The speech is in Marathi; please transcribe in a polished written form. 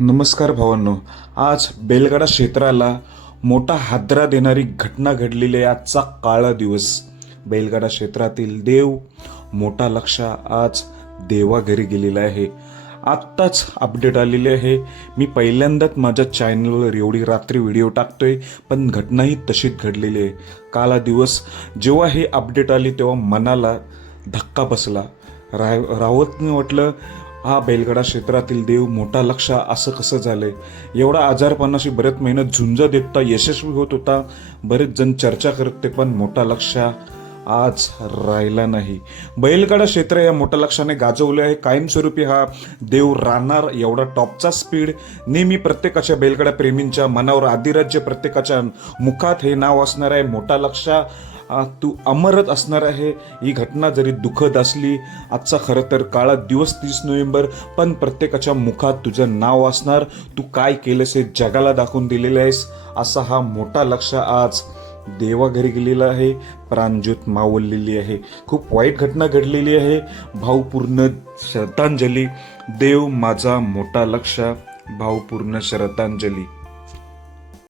नमस्कार भावांनो. आज बेलगडा क्षेत्राला मोठा हादरा देणारी घटना घडलेली आहे. आजचा काळा दिवस. बेलगडा क्षेत्रातील देव मोठा लक्षा आज देवाघरी गेलेला आहे. आत्ताच अपडेट आलेली आहे. मी पहिल्यांदाच माझ्या चॅनलवर एवढी रात्री व्हिडिओ टाकतोय, पण घटनाही तशीच घडलेली आहे. काला दिवस जेव्हा हे अपडेट आली तेव्हा मनाला धक्का बसला. रावतने म्हटलं, हा बेलगडा क्षेत्रातील देव मोठा लक्षा असं कसं झालंय. एवढा आजारपणाशी बरेच मेहनत झुंज देता यशस्वी होत होता. बरेच जण चर्चा करते, पण मोठा लक्षा आज राहिला नाही. बैलगाडा क्षेत्र या मोठ्या लक्षाने गाजवले आहे. कायमस्वरूपी हा देव राहणार. एवढा टॉपचा स्पीड नेहमी प्रत्येकाच्या बैलगाडा प्रेमींच्या मनावर अधिराज्य प्रत्येकाच्या मुखात हे नाव असणार आहे. मोठा लक्षा तू अमरच असणार आहे. ही घटना जरी दुःखद असली, आजचा खरं तर काळा दिवस 30 नोव्हेंबर, पण प्रत्येकाच्या मुखात तुझं नाव असणार. तू काय केलंस हे जगाला दाखवून दिलेलं आहेस. असा हा मोठा लक्ष आज देवाघरी गेलेला आहे. प्राणज्योत मावळलेली आहे. खूप वाईट घटना घडलेली आहे. भावपूर्ण श्रद्धांजली. देव माझा मोठा लक्ष. भावपूर्ण श्रद्धांजली.